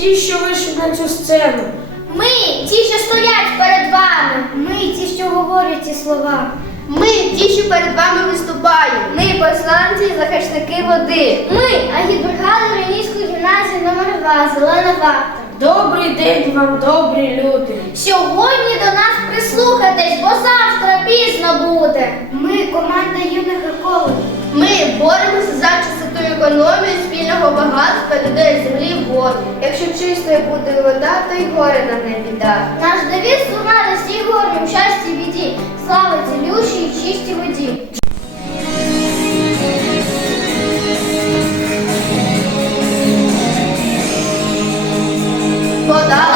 ті, що вийшли на цю сцену. Ми ті, що стоять перед вами. Ми ті, що говорять ці слова. Ми ті, що перед вами виступають. Ми посланці і захисники води. Ми агітбригада Рівнійської гімназії номер 2 Зелена варта. Добрий день вам, добрі люди. Сьогодні до нас прислухайтесь, бо завтра пізно буде. Ми команда юних екологів. Ми боремося за чистоту економію спільного багатства людей, землі, вод. Якщо чистою буде вода, то й горе нам не біда. Наш девіз у радості і горнім щасті біді. Слава цілющій і чистій воді. Вода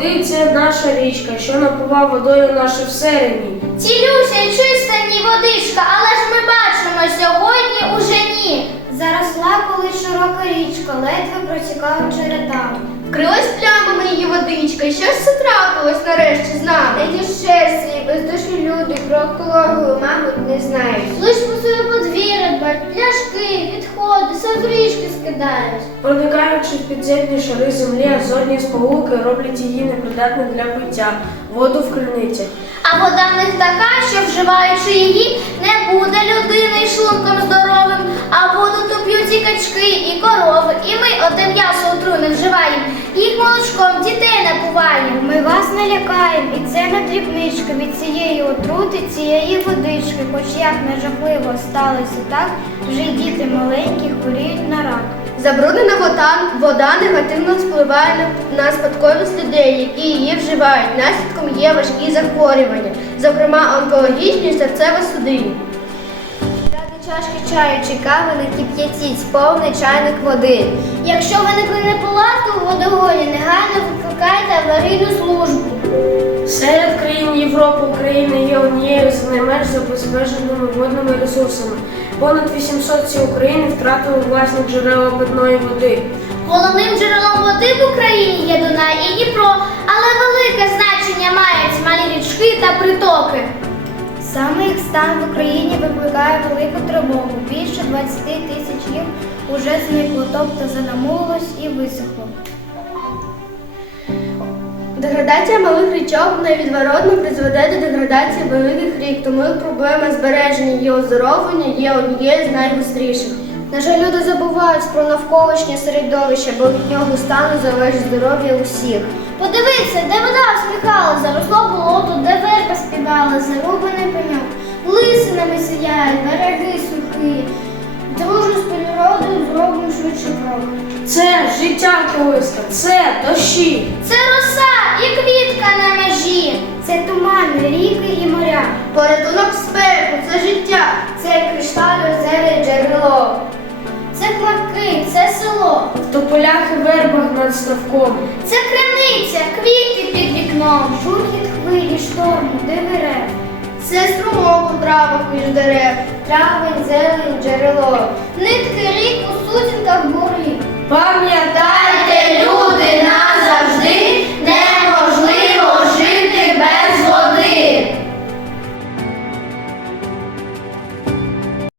води це наша річка, що напува водою наше всередині. Цілюся, чиста ні водичка, але ж ми бачимо сьогодні уже ні. Заросла колись широка річка, ледве протікав чередами. Вкрилась плямами її водичка, і щось це трапилось нарешті з нами. Ті шерсті бездушні люди про екологію, мабуть, не знають. Скидають. Проникаючи в підземні шари землі, азотні сполуки роблять її непридатною для пиття, воду в криницях. А вода в них така, що вживаючи її, не буде людини й шлунком здоровим, а воду то п'ють і качки, і корови, і ми оте м'ясо отруйне вживаємо, їх молочком дітей напуваємо. Ми вас не лякаємо, і це не дрібничка від цієї отрути, цієї водички, хоч як не жахливо сталося так, вже й діти маленькі хворіють на рак. Забруднена вода, вода негативно впливає на, спадковість людей, які її вживають. Наслідком є важкі захворювання, зокрема онкологічні серцево-судинні. Чашки чаю чи кави не кип'ятіть повний чайник води. Якщо виникли неполадки у водогоні, негайно викликайте аварійну службу. Серед країн Європи Україна є однією з найменш забезпеченими водними ресурсами. Понад 800 всі України втратили власні джерела питної води. Головним джерелом води в Україні є Дунай і Дніпро, але велике значення мають малі річки та притоки. Саме їх стан в Україні викликає велику тривогу. Більше 20 тисяч їх уже зникло, тобто занамулилось і висохло. Деградація малих річок невідворотно призведе до деградації великих рік, тому проблема збереження і оздоровлення є однією з найгостріших. На жаль, люди забувають про навколишнє середовище, бо від нього стану залежить здоров'я усіх. Подивися, де вода усміхала, заросло болото, де верба співала, зарубаний пеньок. Лисинами сіяють, береги сухі. Дружно з природою зробимо швидше крок. Це життя колиска, це дощі. Це роса і квітка на межі. Це тумани, ріки і моря. Порятунок спеку це життя, це кришталь озере джерело. Це хмарки, це село. В тополях і вербах над ставком. Це криниця, квіти під вікном. Шурхіт хвилі, шторму, диви рев. Це струмок у травах між дерев, травень, зелень, джерело. Нитки рік у сутінках бурі. Пам'ять